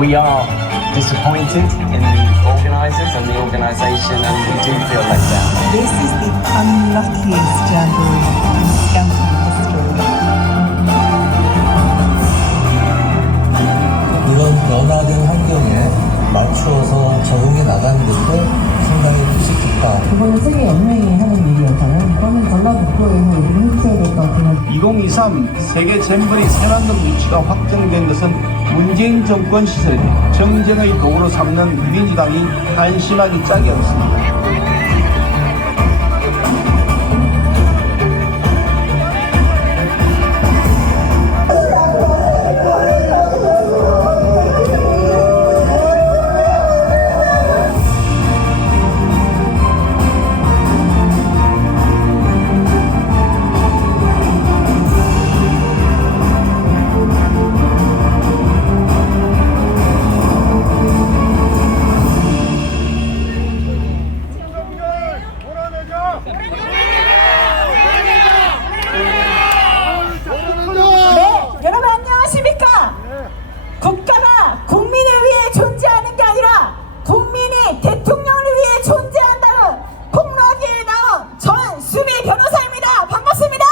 We are disappointed in the organisers and the organisation, and we do feel let down. This is the unluckiest jamboree in Scouting history. 이런 변화된 환경에 맞추어서 적응해 나가는 것도 상당히 뜻깊다. 그거는 세계 연맹이 하는 일이어서는 그거는 전라북도에서 일을 해주셔야 될 것 같아요. 2023 세계 잼버리 새만금 유치가 확정된 것은 문재인 정권 시절 정쟁의 도구로 삼는 민주당이 한심하기 짝이 없습니다. 여러분 안녕하십니까? 국가가 국민을 위해 존재하는 게 아니라 국민이 대통령을 위해 존재한다는 폭로하기에 나온 전수미 변호사입니다. 반갑습니다.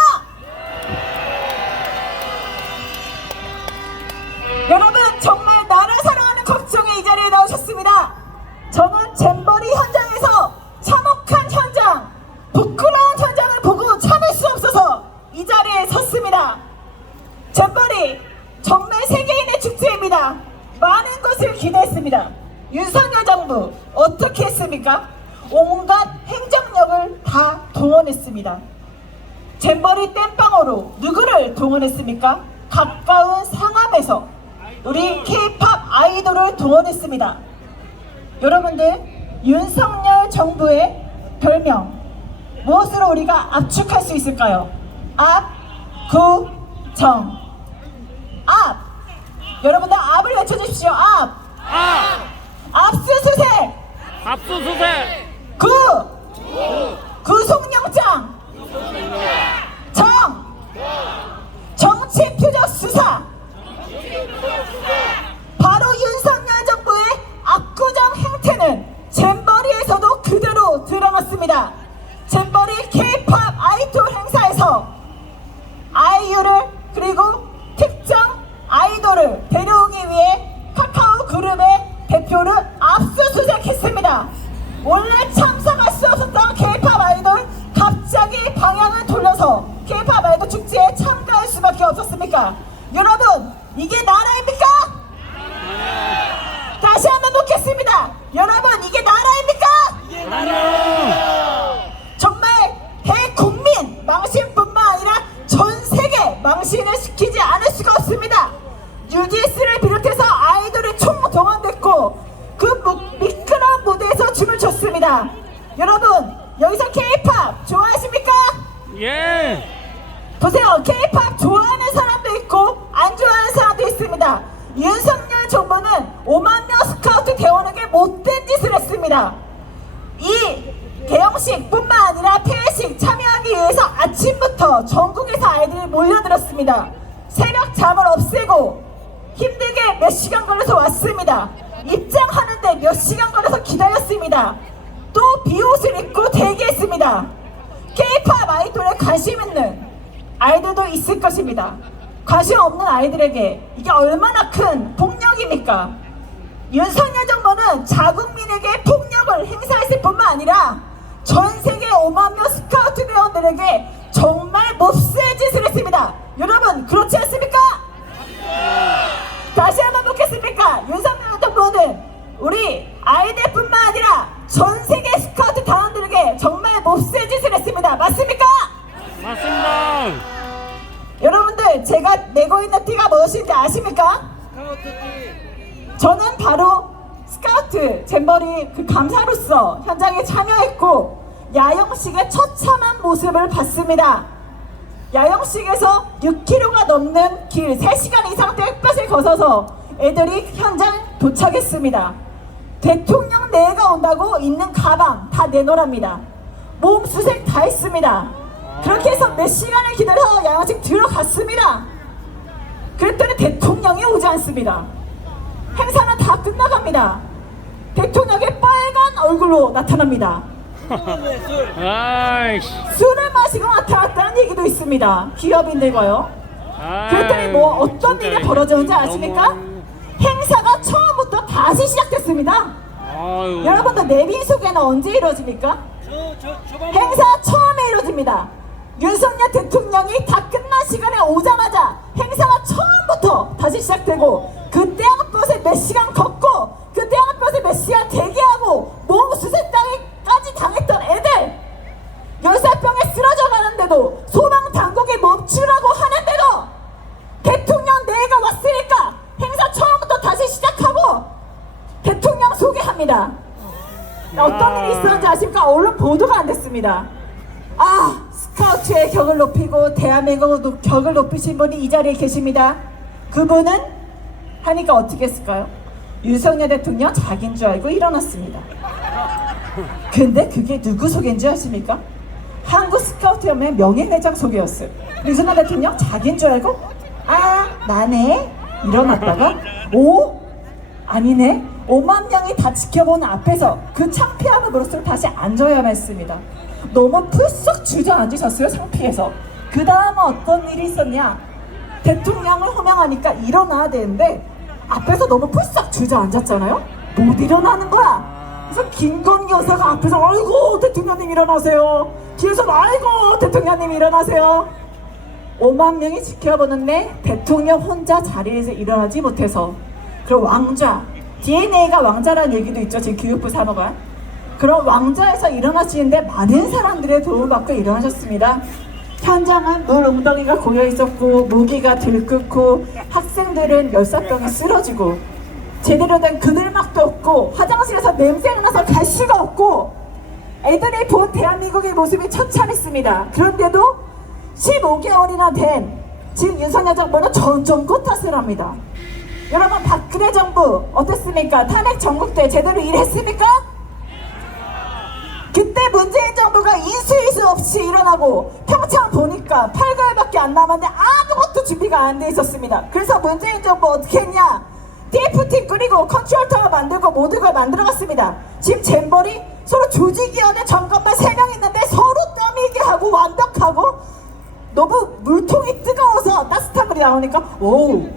여러분 정말 나를 사랑하는 걱정에 이 자리에 나오셨습니다. 저는 잼버리 현장에서 참혹한 현장, 부끄러운 현장을 보고 참을 수 없어서 이 자리에 섰습니다. 잼버리 정말 세계인의 축제입니다. 많은 것을 기대했습니다. 윤석열 정부 어떻게 했습니까? 온갖 행정력을 다 동원했습니다. 잼버리 땜빵으로 누구를 동원했습니까? 가까운 상암에서 우리 K-POP 아이돌을 동원했습니다. 여러분들 윤석열 정부의 별명 무엇으로 우리가 압축할 수 있을까요? 압, 구, 정. 압! 여러분들 압을 외쳐주십시오. 압! 압수수색! 구! 구속영장! 정! 정치표적 수사! 바로 윤석열 정부의 압구정 행태는 잼버리에서도 그대로 드러났습니다. 잼버리 K-POP 아이돌 행사에서 아이유를 그리고 특정 아이돌을 데려오기 위해 카카오 그룹의 대표를 압수수색했습니다. 원래 참석할 수 없었던 K-POP 아이돌 갑자기 방향을 돌려서 K-POP 아이돌 축제에 참가할 수밖에 없었습니까? 여러분 이게 나라입니까? 다시 한번 묻겠습니다. 여러분 이게 나라입니까? 정말 대국민 망신뿐만 아니라 전 세계 망신을 시키지 않을 수가 없습니다. 뉴디스를 비롯해서 아이돌이 총동원됐고 그 미끄러운 무대에서 춤을 췄습니다. 여러분 여기서 K-POP 좋아하십니까? 예. 보세요. K-POP 좋아하는 사람도 있고 안 좋아하는 사람도 있습니다. 윤석열 정부는 5만 명 스카우트 대원에게 못된 짓을 했습니다. 이 개영식뿐만 아니라 폐회식 참여하기 위해서 아침부터 전국에서 아이들이 몰려들었습니다. 새벽 잠을 없애고 힘들게 몇 시간 걸려서 왔습니다. 입장하는데 몇 시간 걸려서 기다렸습니다. 또 비옷을 입고 대기했습니다. K-POP 아이돌에 관심 있는 아이들도 있을 것입니다. 관심 없는 아이들에게 이게 얼마나 큰 폭력입니까? 윤석열 정부는 자국민에게 폭력을 행사했을 뿐만 아니라 전 세계 5만 명 스카우트 대원들에게 정말 몹쓸 짓을 했습니다. 여러분 그렇지 않습니까? 다시 한번 묻겠습니까? 윤석열 정부는 우리 아이들뿐만 아니라 전 세계 스카우트 대원들에게 정말 몹쓸 짓을 했습니다. 맞습니까? 맞습니다. 여러분들 제가 내고 있는 띠가 무엇인지 아십니까? 저는 바로 스카우트 잼버리 그 감사로서 현장에 참여했고 야영식의 처참한 모습을 봤습니다. 야영식에서 6km가 넘는 길 3시간 이상 땡볕을 거쳐서 애들이 현장 도착했습니다. 대통령 내가 온다고 있는 가방 다 내놓으랍니다. 몸 수색 다 했습니다. 그렇게 해서 몇 시간을 기다려서 야영식 들어갔습니다. 그랬더니 대통령이 오지 않습니다. 행사는 다 끝나갑니다. 대통령의 빨간 얼굴로 나타납니다. 아이씨. 술을 마시고 나타났다는 얘기도 있습니다. 기업인들과요. 그랬더니 뭐 어떤 일이 벌어졌는지 아십니까? 행사가 처음부터 다시 시작됐습니다. 아유. 여러분들 내빈 소개는 언제 이루어집니까? 행사 처음에 이루어집니다. 윤석열 대통령이 다 끝난 시간에 오자마자 행사가 처음부터 다시 시작되고 그 떼약볕에 몇 시간 걷고 그 떼약볕에 몇 시간 대기하고 몸 수색당까지 당했던 애들 열사병에 쓰러져 가는데도 소방 당국이 멈추라고 하는데도 대통령 내가 왔으니까 행사 처음부터 다시 시작하고 대통령 소개합니다. 어떤 일이 있었는지 아십니까? 언론 보도가 안 됐습니다. 아, 스카우트의 격을 높이고 대한민국 격을 높이신 분이 이 자리에 계십니다. 그분은 하니까 어떻게 했을까요? 윤석열 대통령 자기인 줄 알고 일어났습니다. 근데 그게 누구 소개인 줄 아십니까? 한국 스카우트연맹 명예회장 소개였어요. 윤석열 대통령 자기인 줄 알고 아 나네 일어났다가 오 아니네 5만 명이 다 지켜보는 앞에서 그 창피함을 무릅쓰고 다시 앉아야만 했습니다. 너무 풀썩 주저앉으셨어요. 상피해서. 그 다음은 어떤 일이 있었냐, 대통령을 호명하니까 일어나야 되는데 앞에서 너무 풀썩 주저앉았잖아요. 못 일어나는 거야. 그래서 김건희 여사가 앞에서 아이고 대통령님 일어나세요, 뒤에서 아이고 대통령님 일어나세요. 5만 명이 지켜보는데 대통령 혼자 자리에서 일어나지 못해서, 그리고 왕좌, DNA가 왕자라는 얘기도 있죠. 지금 교육부 산호가. 그런 왕좌에서 일어나시는데 많은 사람들의 도움을 받고 일어나셨습니다. 현장은 물 웅덩이가 고여 있었고 무기가 들끓고 학생들은 열사병에 쓰러지고 제대로 된 그늘막도 없고 화장실에서 냄새가 나서 갈 수가 없고 애들이 본 대한민국의 모습이 처참했습니다. 그런데도 15개월이나 된 지금 윤석열 정부는 전정권 탓을 합니다. 여러분 박근혜 정부 어땠습니까? 탄핵 전국 때 제대로 일했습니까? 그때 문재인 정부가 인수위수 없이 일어나고 평창 보니까 8개월밖에 안 남았는데 아무것도 준비가 안 돼 있었습니다. 그래서 문재인 정부 어떻게 했냐? TF팀 꾸리고 컨트롤타워 만들고 모든 걸 만들어갔습니다. 지금 잼버리 서로 조직위원회 점검만 3명 있는데 서로 떠밀게 하고 완벽하고 너무 물통이 뜨거워서 따뜻한 물이 나오니까 오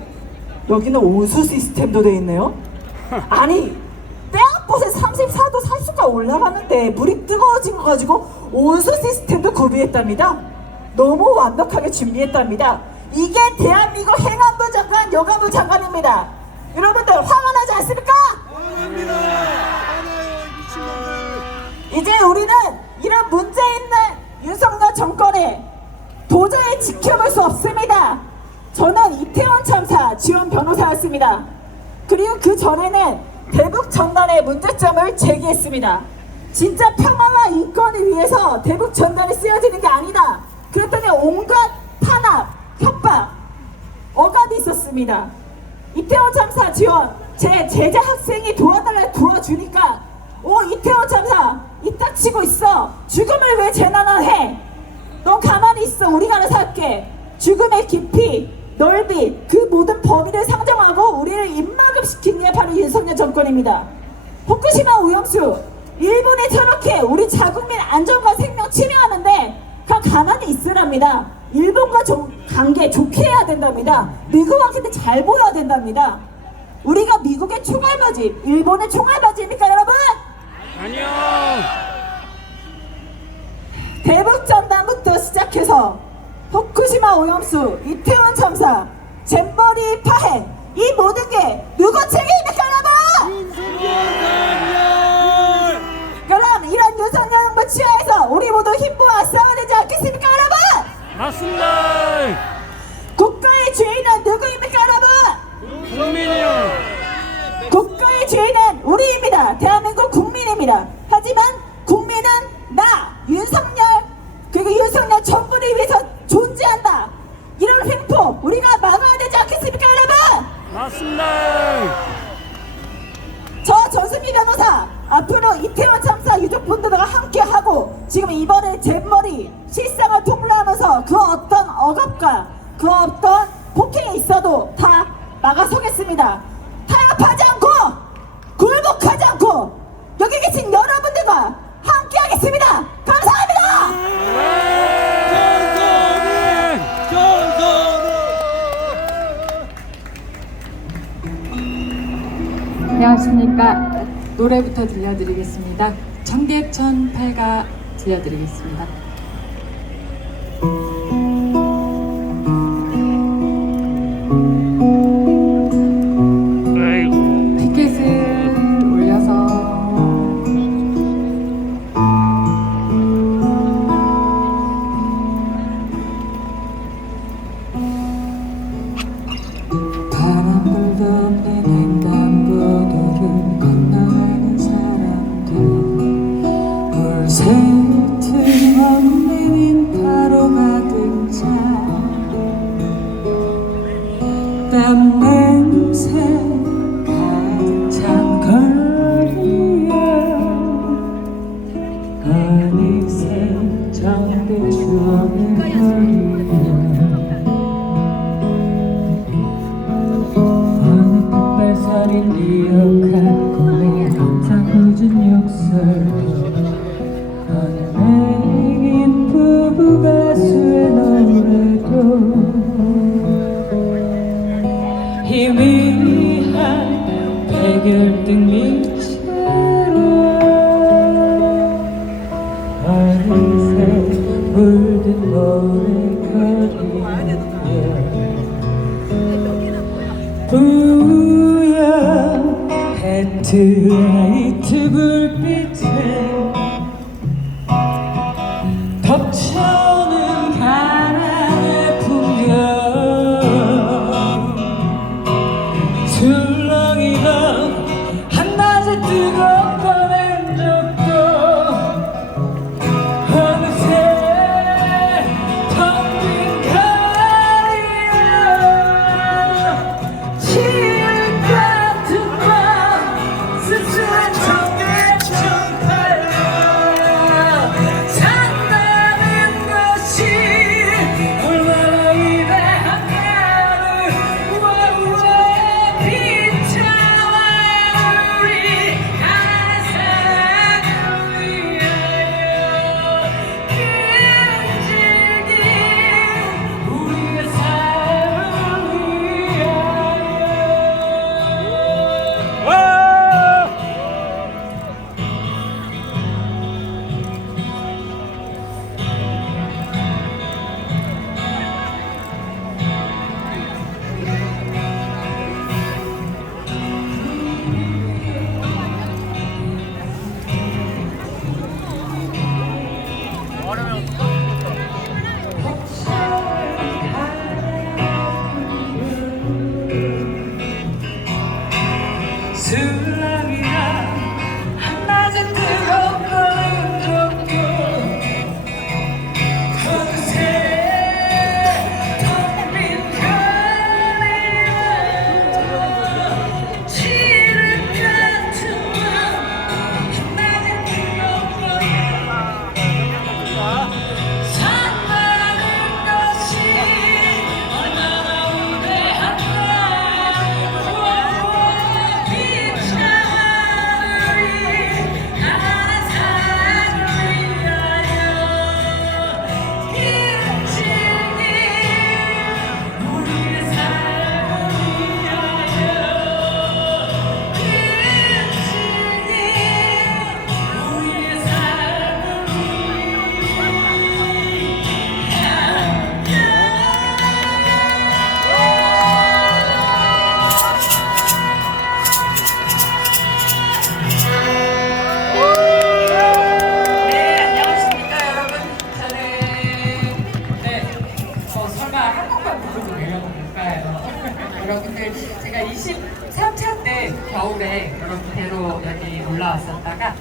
여기는 온수 시스템도 돼 있네요. 아니 떼약볕에 34도 산수가 올라가는데 물이 뜨거워진 거 가지고 온수 시스템도 구비했답니다. 너무 완벽하게 준비했답니다. 이게 대한민국 행안부 장관, 여가부 장관입니다. 여러분들 화가 나지 않습니까? 화납니다. 이제 우리는 이런 문제 있는 윤석열 정권에 도저히 지켜볼 수 없습니다. 저는 이태원 참사 지원 변호사였습니다. 그리고 그 전에는 대북 전단의 문제점을 제기했습니다. 진짜 평화와 인권을 위해서 대북 전단이 쓰여지는 게 아니다. 그랬더니 온갖 탄압, 협박, 억압이 있었습니다. 이태원 참사 지원, 제 제자 학생이 도와주니까 이태원 참사 이따 치고 있어. 죽음을 왜 재난화해? 너 가만히 있어. 우리가 알아서 할게. 죽음의 깊이, 넓이, 그 모든 범위를 상정하고 우리를 입막음시킨 게 바로 윤석열 정권입니다. 후쿠시마 오염수, 일본이 저렇게 우리 자국민 안전과 생명 침해하는데 그냥 가만히 있으랍니다. 일본과 관계 좋게 해야 된답니다. 미국한테 잘 보여야 된답니다. 우리가 미국의 총알바지, 일본의 총알바지입니까 여러분? 아니요. 대북전단부터 시작해서 후쿠시마 오염수, 이태원 참사, 잼버리 파행, 이 모든 게 누구 책임입니까 여러분? 그럼 이런 윤석열 정부 치하에서 우리 모두 힘모아 싸워야 되지 않겠습니까 여러분? 맞습니다. 국가의 주인은 누구입니까 여러분? 국민이요. 국가의 주인은 우리입니다. 대한민국 국민입니다. 하지만 국민은 나 윤석열 그리고 윤석열 정부를 위해서 존재한다. 이런 횡포 우리가 막아야 되지 않겠습니까 여러분? 맞습니다. 저 전수미 변호사 앞으로 이태원 참사 유족분들과 함께하고 지금 이번에 잼머리 실상을 통로하면서 그 어떤 억압과 그 어떤 폭행이 있어도 다 막아서겠습니다. 타협하지 부를까 노래부터 들려드리겠습니다. 청계천 팔가 들려드리겠습니다. 티켓을 올려서 바람 불도 없는 횡단보도를 건너가는 사람들 물샐 틈 없는 인파로 가득 땀 냄새 가득 찬 거리야 어느새 정든 추억의 거리야 어느 흑발살인 기억하고 내 항상 굳은 욕설도 어느 맥인 부부 가수의 노래도 희미한 백열등 밑으로 어느새 물든 노래거리에 부연 헤드라이트 불빛에 덮쳐오는 가난의 풍경 술렁이던 한낮의 뜨거운 밤의 적도 어느새 텅 빈 거리야 지을 같은 밤 스스로 청계천 팔가 산다는 것이 얼마나 위대한가를 우아우아의 빛자와 우리 가사를 위하여 길은 즐긴 우리의 삶을 술렁이란 한낮의 뜨거운 밤의 적도 어느새 텅 빈 거리야 지름 같은 밤 한낮의 뜨거운 밤에 산다는 것이 얼마나 위대한가 여러분들 제가 23차 때 겨울에 여러분 뵈러 여기 올라왔었다가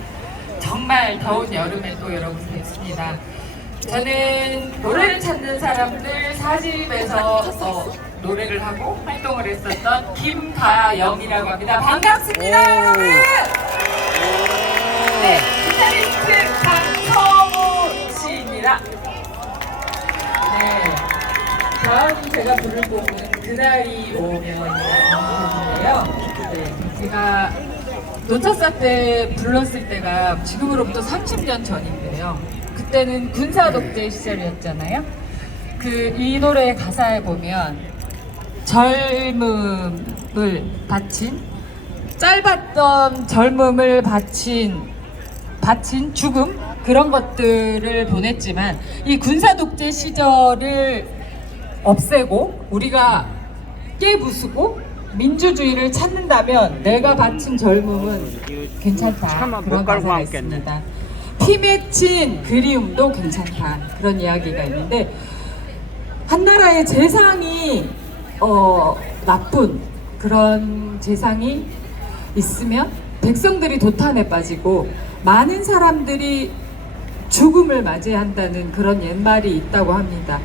정말 더운 여름에 또 여러분 뵙습니다. 저는 노래를 찾는 사람들 4집에서 노래를 하고 활동을 했었던 김가영이라고 합니다. 반갑습니다 여러분! 네, 기타리스트 강성우 씨입니다. 네, 다음 제가 부를 곡은 그날이 오면이라는 곡인데요. 네, 제가 노차사 때 불렀을 때가 지금으로부터 30년 전인데요. 그때는 군사 독재 시절이었잖아요. 이 노래 가사에 보면 젊음을 바친 짧았던 젊음을 바친 죽음 그런 것들을 보냈지만 이 군사 독재 시절을 없애고 우리가 깨부수고 민주주의를 찾는다면 내가 바친 젊음은 괜찮다. 그런 가사가 있습니다. 피 맺힌 그리움도 괜찮다. 그런 이야기가 있는데 한 나라의 재상이 나쁜 그런 재상이 있으면 백성들이 도탄에 빠지고 많은 사람들이 죽음을 맞이한다는 그런 옛말이 있다고 합니다.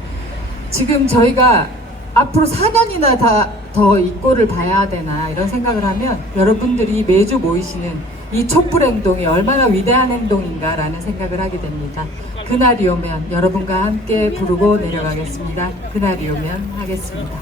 지금 저희가 앞으로 4년이나 더 이 꼴을 봐야 되나 이런 생각을 하면 여러분들이 매주 모이시는 이 촛불 행동이 얼마나 위대한 행동인가라는 생각을 하게 됩니다. 그날이 오면 여러분과 함께 부르고 내려가겠습니다. 그날이 오면 하겠습니다.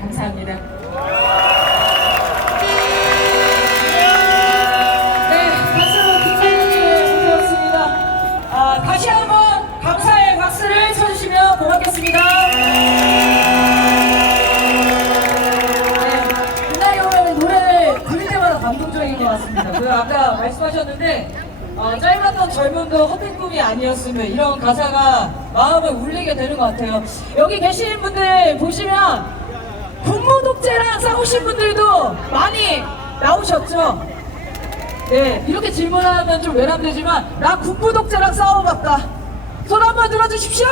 감사합니다. 네, 박수로 김사님의 무대였습니다. 다시 한번 감사의 박수를 쳐주시면 고맙겠습니다. 네, 그날이 오면 노래를 부를 때마다 감동적인 것 같습니다. 그 아까 말씀하셨는데 짧았던 젊음도 헛된 꿈이 아니었으면 이런 가사가 마음을 울리게 되는 것 같아요. 여기 계신 분들 보시면 군부 독재랑 싸우신 분들도 많이 나오셨죠? 네, 이렇게 질문하면 좀 외람되지만 나 군부 독재랑 싸워봤다. 손 한번 들어주십시오.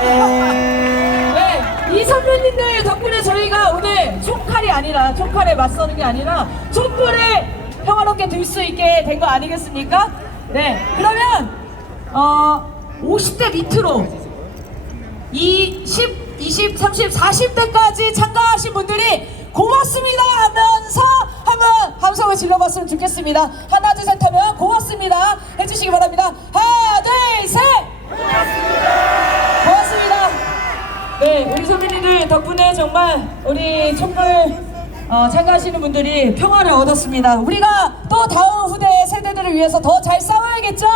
네, 이 선배님들 덕분에 저희가 오늘 총칼에 맞서는 게 아니라 촛불을 평화롭게 들 수 있게 된 거 아니겠습니까? 네, 그러면 50대 밑으로 20, 30, 40대까지 참가하신 분들이 고맙습니다 하면서 한번 함성을 질러봤으면 좋겠습니다. 하나 둘 셋 하면 고맙습니다 해주시기 바랍니다. 하나 둘 셋! 고맙습니다. 네, 우리 선배님들 덕분에 정말 우리 촛불 참가하시는 분들이 평화를 얻었습니다. 우리가 또 다음 후대 세대들을 위해서 더 잘 싸워야겠죠?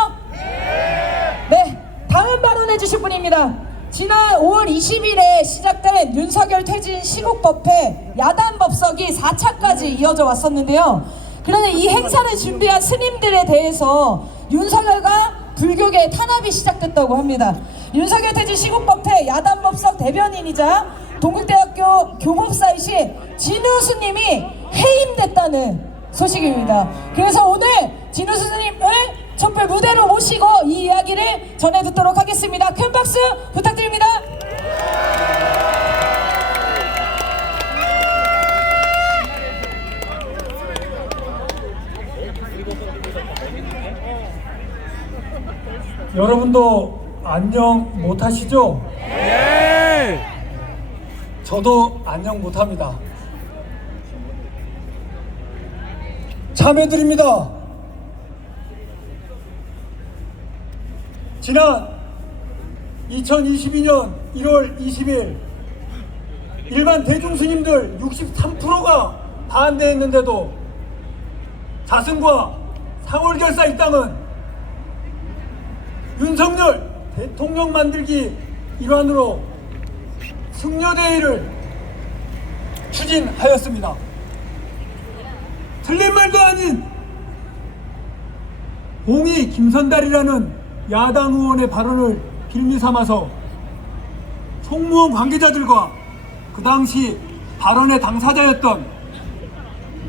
네, 다음 발언해 주실 분입니다. 지난 5월 20일에 시작된 윤석열 퇴진 시국법회 야단 법석이 4차까지 이어져 왔었는데요. 그런데 이 행사를 준비한 스님들에 대해서 윤석열과 불교계 탄압이 시작됐다고 합니다. 윤석열 퇴진 시국법회 야단 법석 대변인이자 동국대학교 교법사이시 진우 스님이 해임됐다는 소식입니다. 그래서 오늘 진우 스님을 촛불 무대로 모시고 이 이야기를 전해 듣도록 하겠습니다. 큰 박수 부탁드립니다. 여러분도 안녕 못하시죠? 예. 저도 안녕 못합니다. 참여드립니다. 지난 2022년 1월 20일 일반 대중스님들 63%가 반대했는데도 자승과 상월결사 이 땅은 윤석열 대통령 만들기 일환으로 승려대회를 추진하였습니다. 틀린 말도 아닌 공이 김선달이라는 야당 의원의 발언을 빌미 삼아서 총무원 관계자들과 그 당시 발언의 당사자였던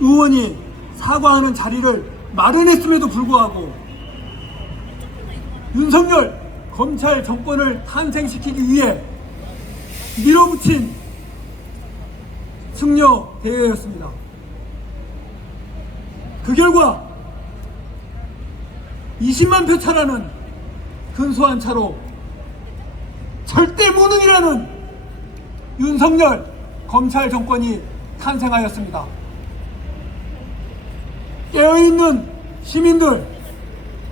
의원이 사과하는 자리를 마련했음에도 불구하고 윤석열 검찰 정권을 탄생시키기 위해 밀어붙인 승려 대회였습니다. 그 결과 20만 표 차라는 근소한 차로 절대 무능이라는 윤석열 검찰 정권이 탄생하였습니다. 깨어있는 시민들,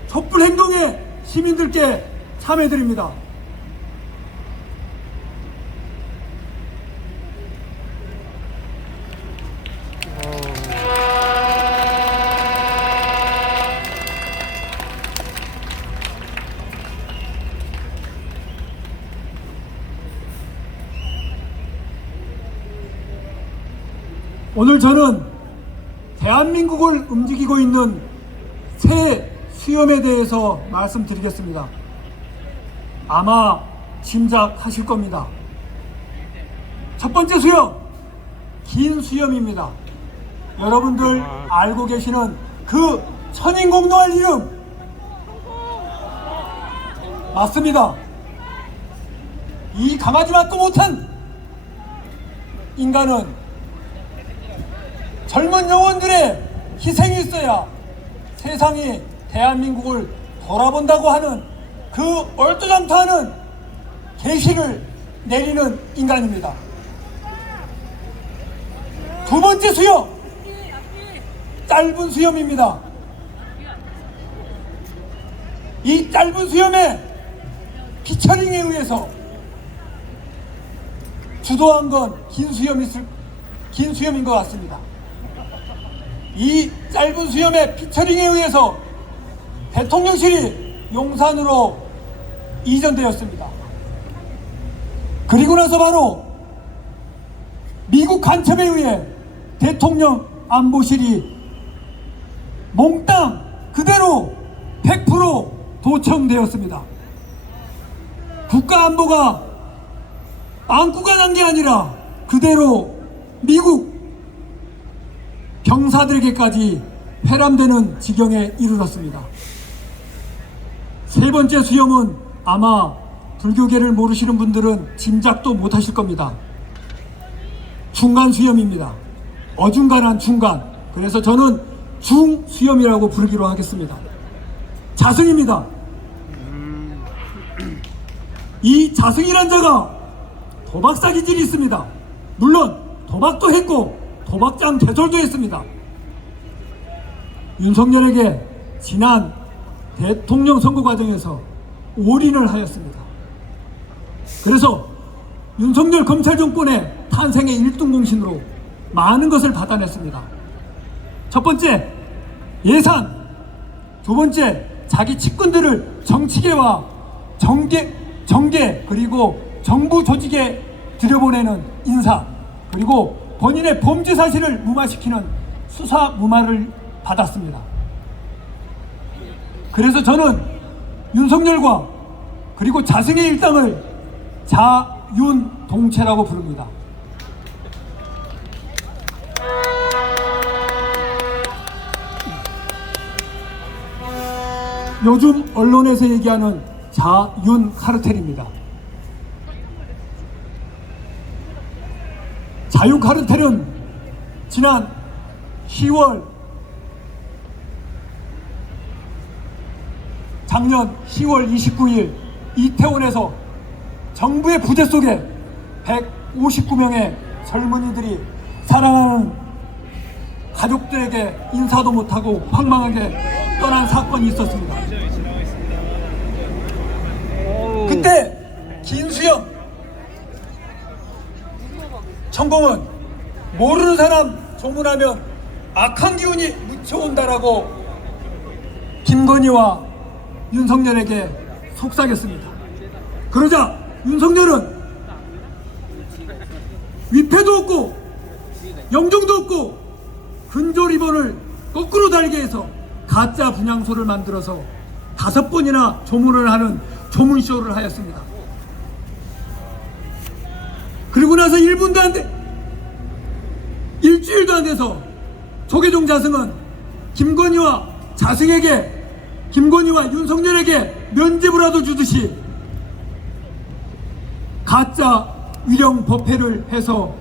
촛불 행동에 시민들께 참여드립니다. 오늘 저는 대한민국을 움직이고 있는 새 수염에 대해서 말씀드리겠습니다. 아마 짐작하실 겁니다. 첫 번째 수염, 긴 수염입니다. 여러분들 알고 계시는 그 천인공노할 이름 맞습니다. 이 강아지 맛도 못한 인간은 젊은 영혼들의 희생이 있어야 세상이 대한민국을 돌아본다고 하는 그 얼토당토하는 계시를 내리는 인간입니다. 두 번째 수염, 짧은 수염입니다. 이 짧은 수염에 피처링에 의해서 주도한 건 긴 수염인 것 같습니다. 이 짧은 수염의 피처링에 의해서 대통령실이 용산으로 이전되었습니다. 그리고 나서 바로 미국 간첩에 의해 대통령 안보실이 몽땅 그대로 100% 도청되었습니다. 국가안보가 안구가 난 게 아니라 그대로 미국 경사들에게까지 회람되는 지경에 이르렀습니다. 세 번째 수염은 아마 불교계를 모르시는 분들은 짐작도 못하실 겁니다. 중간 수염입니다. 어중간한 중간. 그래서 저는 중수염이라고 부르기로 하겠습니다. 자승입니다. 이 자승이란 자가 도박사 기질이 있습니다. 물론 도박도 했고 도박장 개설도 했습니다. 윤석열에게 지난 대통령 선거 과정에서 올인을 하였습니다. 그래서 윤석열 검찰 정권의 탄생의 1등 공신으로 많은 것을 받아냈습니다. 첫 번째, 예산. 두 번째, 자기 측근들을 정치계와 정계 그리고 정부 조직에 들여보내는 인사, 그리고 본인의 범죄 사실을 무마시키는 수사 무마를 받았습니다. 그래서 저는 윤석열과 그리고 자승의 일당을 자윤동체라고 부릅니다. 요즘 언론에서 얘기하는 자윤 카르텔입니다. 자윤 카르텔은 지난 10월 작년 10월 29일 이태원에서 정부의 부재 속에 159명의 젊은이들이 사랑하는 가족들에게 인사도 못하고 황망하게 떠난 사건이 있었습니다. 그때 김수영 천공은 모르는 사람 조문하면 악한 기운이 묻혀온다라고 김건희와 윤석열에게 속삭였습니다. 그러자 윤석열은 위패도 없고 영정도 없고 근조 리본을 거꾸로 달게 해서 가짜 분향소를 만들어서 5번이나 조문을 하는 조문쇼를 하였습니다. 그리고 나서 1분도 안 돼, 일주일도 안 돼서 조계종 자승은 김건희와 윤석열에게 면죄부라도 주듯이 가짜 위령 법회를 해서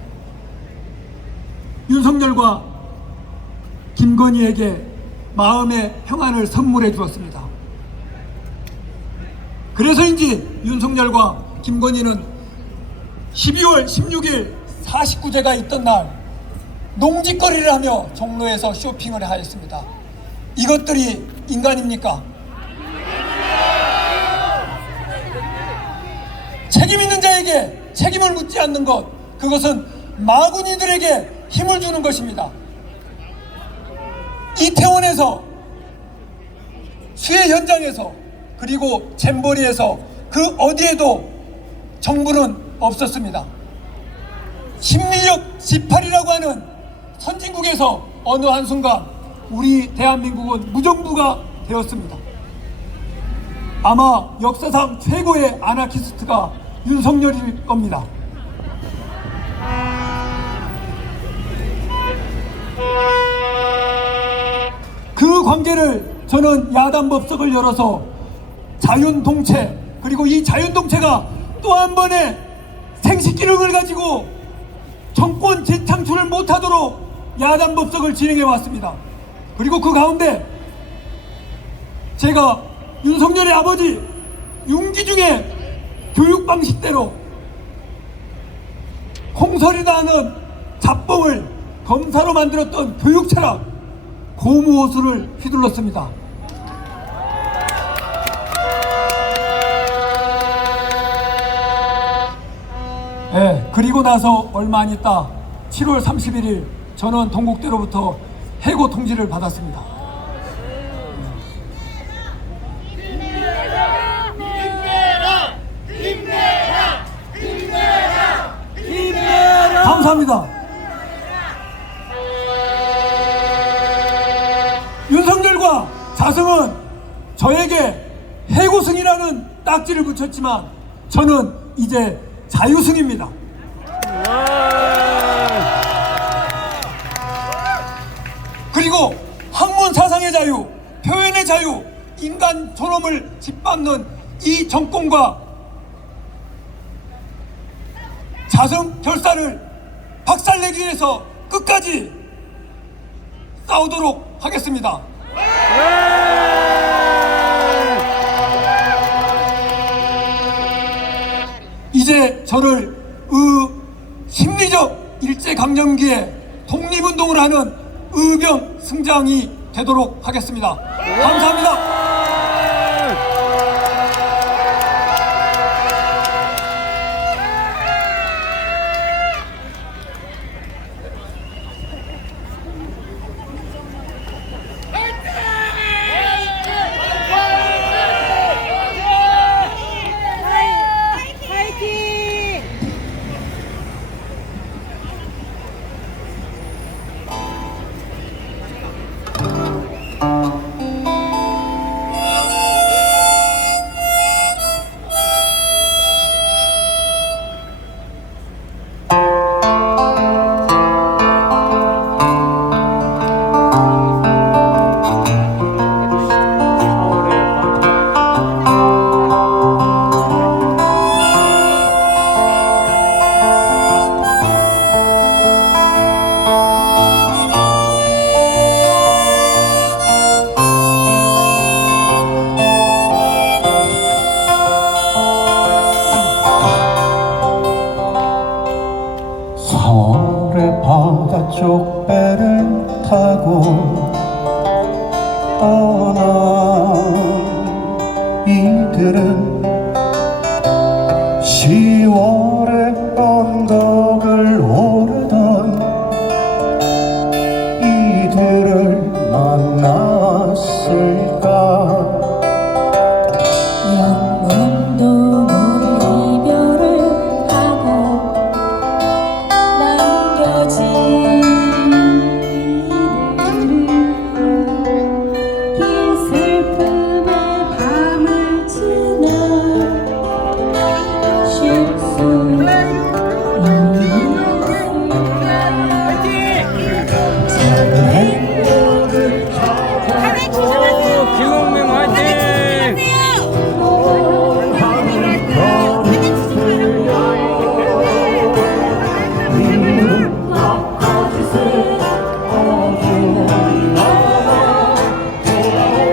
윤석열과 김건희에게 마음의 평안을 선물해 주었습니다. 그래서인지 윤석열과 김건희는 12월 16일 49제가 있던 날 농짓거리를 하며 종로에서 쇼핑을 하였습니다. 이것들이 인간입니까? 책임 있는 자에게 책임을 묻지 않는 것, 그것은 마구니들에게 힘을 주는 것입니다. 이태원에서, 수해 현장에서, 그리고 잼버리에서 그 어디에도 정부는 없었습니다. 신민력 18이라고 하는 선진국에서 어느 한순간 우리 대한민국은 무정부가 되었습니다. 아마 역사상 최고의 아나키스트가 윤석열일 겁니다. 그 관계를 저는 야단법석을 열어서 자윤동체, 그리고 이 자윤동체가 또 한 번의 생식기능을 가지고 정권 재창출을 못하도록 야단법석을 진행해 왔습니다. 그리고 그 가운데 제가 윤석열의 아버지 윤기중의 교육 방식대로 홍설이다 하는 잡봉을 검사로 만들었던 교육 철학 고무호수를 휘둘렀습니다. 네, 그리고 나서 얼마 안 있다 7월 31일 저는 동국대로부터 해고 통지를 받았습니다. 감사합니다. 윤석열과 자승은 저에게 해고승이라는 딱지를 붙였지만 저는 이제 자유승입니다. 그리고 학문 사상의 자유, 표현의 자유, 인간 존엄을 짓밟는 이 정권과 자성 결사를 박살내기 위해서 끝까지 싸우도록 하겠습니다. 이제 저를 심리적 일제강점기에 독립운동을 하는 의병 승장이 되도록 하겠습니다. 감사합니다. 서울의 바다쪽 배를 타고 떠난 이들은